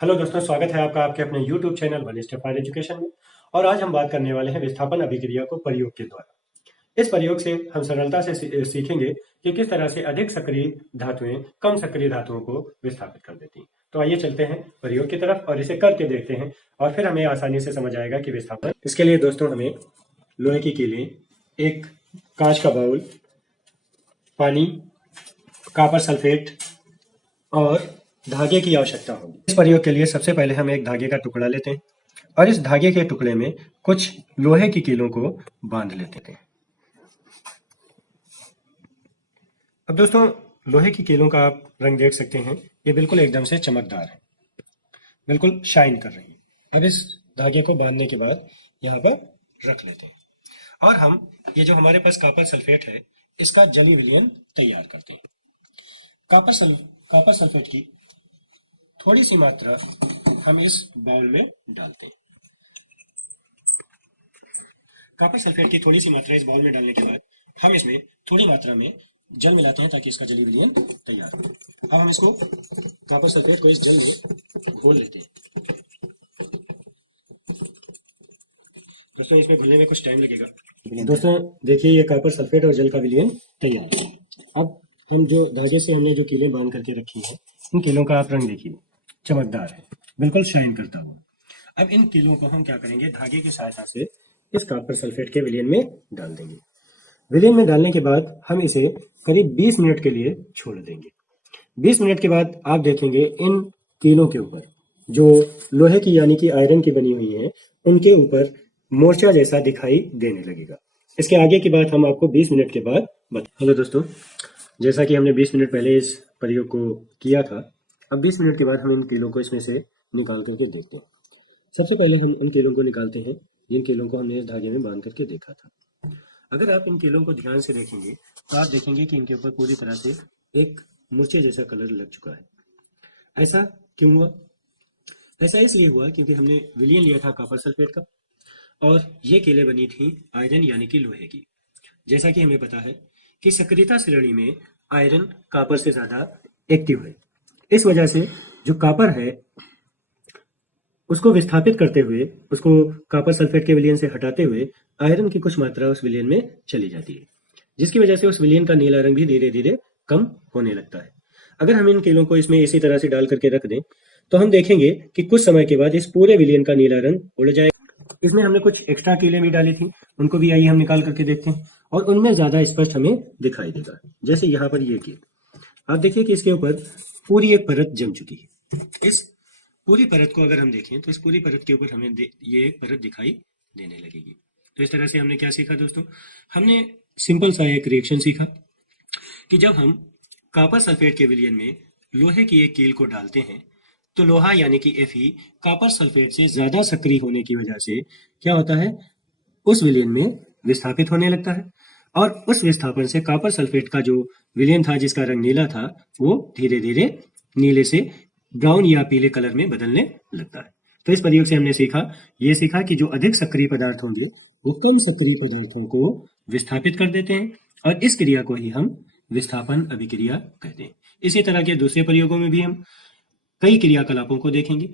Hello दोस्तों, स्वागत है आपका आपके अपने YouTube channel one step fire education में। और आज हम बात करने वाले हैं विस्थापन अभिक्रिया को प्रयोग के द्वारा। इस प्रयोग से हम सरलता से सीखेंगे कि किस तरह से अधिक सक्रिय धातुएं कम सक्रिय धातुओं को विस्थापित कर देती हैं। तो आइए चलते हैं प्रयोग की तरफ और इसे करके देखते हैं और फिर हमें आसानी से समझ आएगा कि विस्थापन। इसके लिए दोस्तों हमें लोहे की कीलें, एक कांच का बाउल, पानी, कॉपर सल्फेट और धागे की आवश्यकता होगी। इस प्रयोग के लिए सबसे पहले हम एक धागे का टुकड़ा लेते हैं और इस धागे के टुकड़े में कुछ लोहे की कीलों को बांध लेते हैं। अब दोस्तों, लोहे की कीलों का आप रंग देख सकते हैं, ये बिल्कुल एकदम से चमकदार है, बिल्कुल शाइन कर रही है। अब इस धागे को बांधने के बाद यहाँ पर रख लेते हैं और हम ये जो हमारे पास कॉपर सल्फेट है, इसका जली विलयन तैयार करते हैं। कॉपर सल्फेट की थोड़ी सी मात्रा हम इस बाउल में डालते हैं। कॉपर सल्फेट की थोड़ी सी मात्रा इस बाउल में डालने के बाद हम इसमें थोड़ी मात्रा में जल मिलाते हैं ताकि इसका जली विलयन तैयार हो। अब हम इसको कॉपर सल्फेट को इस जल में घोल लेते हैं। दोस्तों, इसमें घुलने में कुछ टाइम लगेगा। दोस्तों देखिए, ये कॉपर सल्फेट और जल का विलयन तैयार है। अब हम जो धागे से हमने जो कीलें बांध करके रखी हैं, इन कीलों का आप रंग देखिए, चमकदार है, बिल्कुल शाइन करता हुआ। अब इन कीलों को हम क्या करेंगे, धागे की सहायता से इस कॉपर सल्फेट के विलयन में डाल देंगे। विलयन में डालने के बाद हम इसे करीब 20 मिनट के लिए छोड़ देंगे। 20 मिनट के बाद आप देखेंगे इन कीलों के ऊपर जो लोहे की यानी कि आयरन की बनी हुई है, उनके ऊपर मोर्चा जैसा दिखाई देने लगेगा। इसके आगे की बात हम आपको 20 मिनट के बाद बताएंगे। हेलो दोस्तों, जैसा कि हमने 20 मिनट पहले इस प्रयोग को किया था, अब 20 मिनट के बाद हम इन कीलों को इसमें से निकाल करके देखते हैं। सबसे पहले हम उन कीलों को निकालते हैं जिन कीलों को हमने इस धागे में बांध करके देखा था। अगर आप इन कीलों को ध्यान से देखेंगे तो आप देखेंगे कि इनके ऊपर पूरी तरह से एक मूर्छे जैसा कलर लग चुका है। ऐसा क्यों हुआ? ऐसा इसलिए हुआ क्योंकि हमने विलयन लिया था कॉपर सल्फेट का और ये कीलें बनी थी आयरन यानी कि लोहे की। जैसा कि हमें पता है कि सक्रियता श्रेणी में आयरन कॉपर से ज्यादा एक्टिव है। इस वजह से जो कॉपर है उसको विस्थापित करते हुए, उसको कॉपर सल्फेट के विलयन से हटाते हुए आयरन की कुछ मात्रा उस विलयन में चली जाती है, जिसकी वजह से उस विलयन का नीला रंग भी धीरे धीरे कम होने लगता है। अगर हम इन कीलों को इसमें इसी तरह से डाल करके रख दें तो हम देखेंगे कि कुछ समय के बाद इस पूरे विलयन का नीला रंग उड़ जाएगा। इसमें हमने कुछ एक्स्ट्रा कीलें भी डाली थी, उनको भी आइए हम निकाल करके देखते हैं और उनमें ज्यादा स्पष्ट हमें दिखाई देगा। जैसे यहाँ पर ये कील, आप देखिए कि इसके ऊपर पूरी एक परत जम चुकी है। इस पूरी परत को अगर हम देखें तो इस पूरी परत के ऊपर हमें ये एक परत दिखाई देने लगेगी। तो इस तरह से हमने क्या सीखा दोस्तों? हमने सिंपल सा एक रिएक्शन सीखा कि जब हम कॉपर सल्फेट के विलयन में लोहे की एक कील को डालते हैं तो लोहा यानी कि Fe कॉपर सल्फेट से ज्यादा सक्रिय होने की वजह से क्या होता है, उस विलयन में विस्थापित होने लगता है और उस विस्थापन से कॉपर सल्फेट का जो विलयन था जिसका रंग नीला था, वो धीरे धीरे नीले से ब्राउन या पीले कलर में बदलने लगता है। तो इस प्रयोग से हमने ये सीखा कि जो अधिक सक्रिय पदार्थ होंगे वो कम सक्रिय पदार्थों को विस्थापित कर देते हैं और इस क्रिया को ही हम विस्थापन अभिक्रिया कहते हैं। इसी तरह के दूसरे प्रयोगों में भी हम कई क्रियाकलापों को देखेंगे।